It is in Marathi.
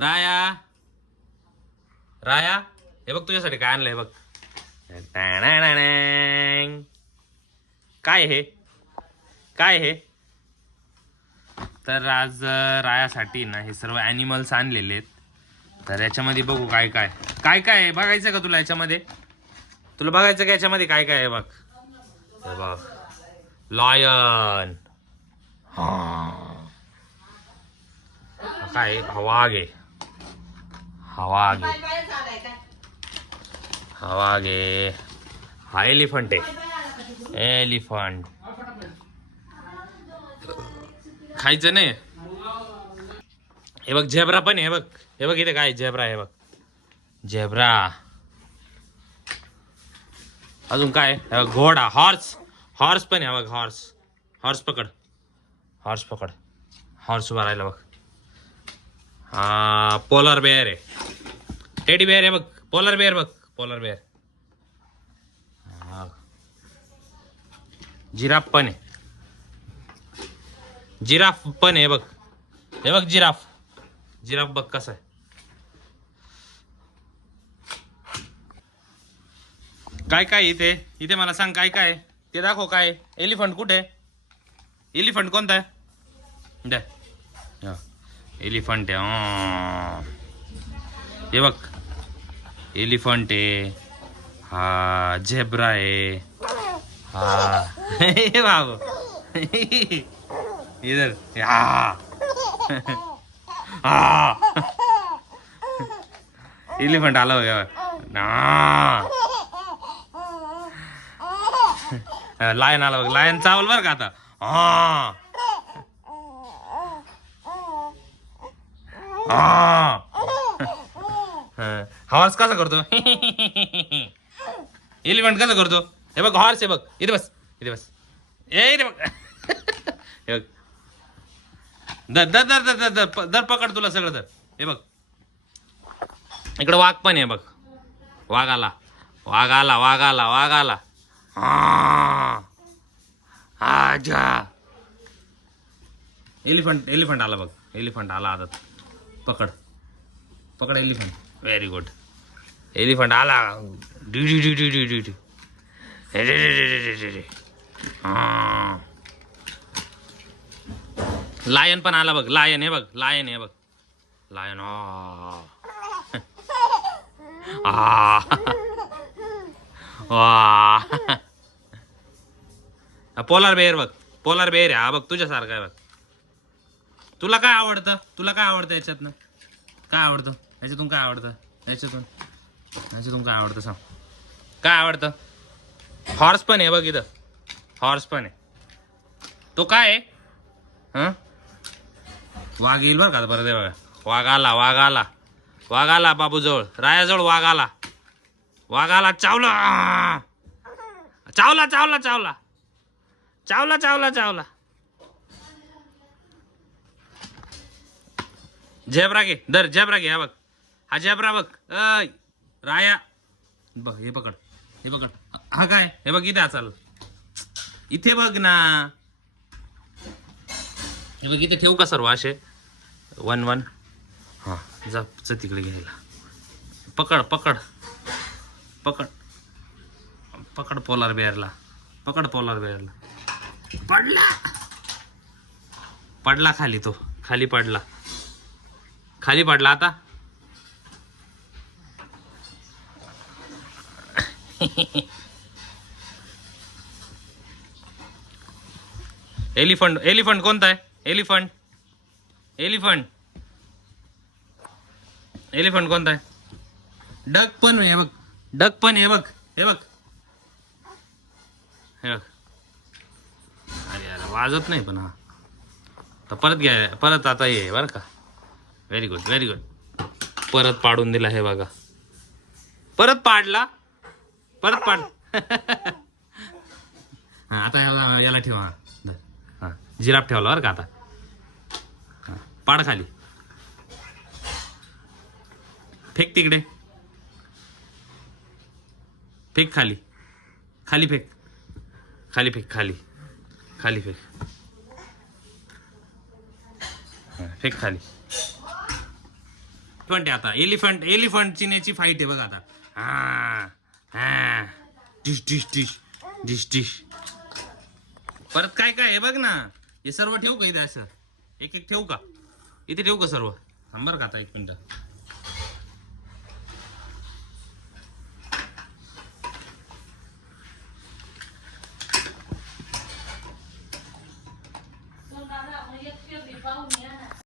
राया राया हे बघ तुझ्यासाठी काय आणलंय बघ. काय हे काय हे. तर आज रायासाठी ना हे सर्व ॲनिमल्स आणलेले आहेत. तर याच्यामध्ये बघू काय काय काय काय आहे. बघायचं का तुला याच्यामध्ये. तुला बघायचं का याच्यामध्ये काय काय आहे बघ. हे बघ लॉयन. काय वाघ आहे. वाघ आहे. वाघ आहे. हा एलिफंट आहे. एलिफंट खायचं नाही. हे बघ झेब्रा पण आहे. हे बघ हे बघ इथे काय झेब्रा आहे. हे बघ झेब्रा. अजून काय घोडा हॉर्स. हॉर्स पण आहे बघ. हॉर्स. हॉर्स पकड. हॉर्स पकड. हॉर्स उभा राहिला बघ. हा पोलर बेअर आहे. टेडी बेअर आहे बघ. पोलर बेअर बघ. Polar bear. जिराफ पण आहे. जिराफ पण आहे बघ. हे बघ जिराफ. जिराफ बघ कसं आहे. काय काय इथे इथे मला सांग काय काय ते दाखव. काय एलिफंट कुठे. एलिफंट कोणता आहे. द्या एलिफंट आहे. हे बघ एलिफंट आहे. हा झेब्रा आहे. हा हे बाबू इधर हा एलिफंट आला बघा. लायन आला बघ. लायन चावल बर का आता. हॉर्स कसा करतो. एलिफंट कसं करतो. हे बघ हॉर्स आहे बघ. इथे बस. इथे बस. इथे बघ. हे बघ दर दर दर दर दर दर पकड तुला सगळं दर. हे बघ इकडं वाघ पण आहे बघ. वाघ आला. वाघ आला. वाघ आला. वाघ आला. आजा एलिफंट. एलिफंट आला बघ. एलिफंट आला आता. पकड पकड एलिफंट. Very good. एलिफंट आला. लायन पण आला बघ. लायन हे बघ. लायन हे बघ. लायन. पोलार बेअर बघ. पोलार बेअर आहे हा बघ. तुझ्यासारखा आहे बघ. तुला काय आवडतं. तुला काय आवडतं याच्यातनं. काय आवडतं याच्यातून. काय आवडतं याच्यातून. याच्यातून काय आवडतं सांग. काय आवडतं. हॉर्स पण आहे बघ इथं. हॉर्स पण आहे. तो काय आहे. वाघ येईल बरं का परत. आहे बघा वाघ आला. वाघ आला. वाघ आला बाबूजवळ. रायाजवळ वाघ आला. वाघ आला. चावला चावला चावला चावला चावला चावला चावला. झेब्रा घे. दर झेब्रा घे. हा बघ हा झेब्रा बघ. अय राया बघ. हे पकड. हे पकड. हा काय. हे बघ इथे चाल. इथे बघ ना. हे बघ इथे ठेवू का सर्व असे 1 1. हा जा तिकडे घ्यायला. पकड पकड पकड पकड पोलार बेअरला. पकड पोलार बेअरला. पडला. पडला खाली. तो खाली पडला. खाली पडला आता. एलिफंट. एलिफंट कोणता आहे. एलिफंट. एलिफंट. एलिफंट कोणता आहे. डक पण आहे बघ. डक पण आहे बघ. हे बघ. हे बघ. अरे अरे वाजत नाही पण. हा तर परत घ्या. परत आता ये बरं का. Very good. Very good. परत पाडून दिला. हे बघा परत पाडला. परत पाड. हा आता याला ठेवा. हा जिराफ ठेवला बरं का आता. पाड खाली. फेक तिकडे. फेक खाली. खाली फेक. खाली फेक. खाली खाली फेक. फेक खाली. पण ते आता एलिफंट चिन्याची फाईट आहे बघा आता. हा हा dish dish dish dish dish. परत काय काय आहे बघ ना. हे सर्व ठेवू का इथे असं एक एक ठेवू का इथे ठेवू का सर्व. थांबर का आता 1 मिनिट.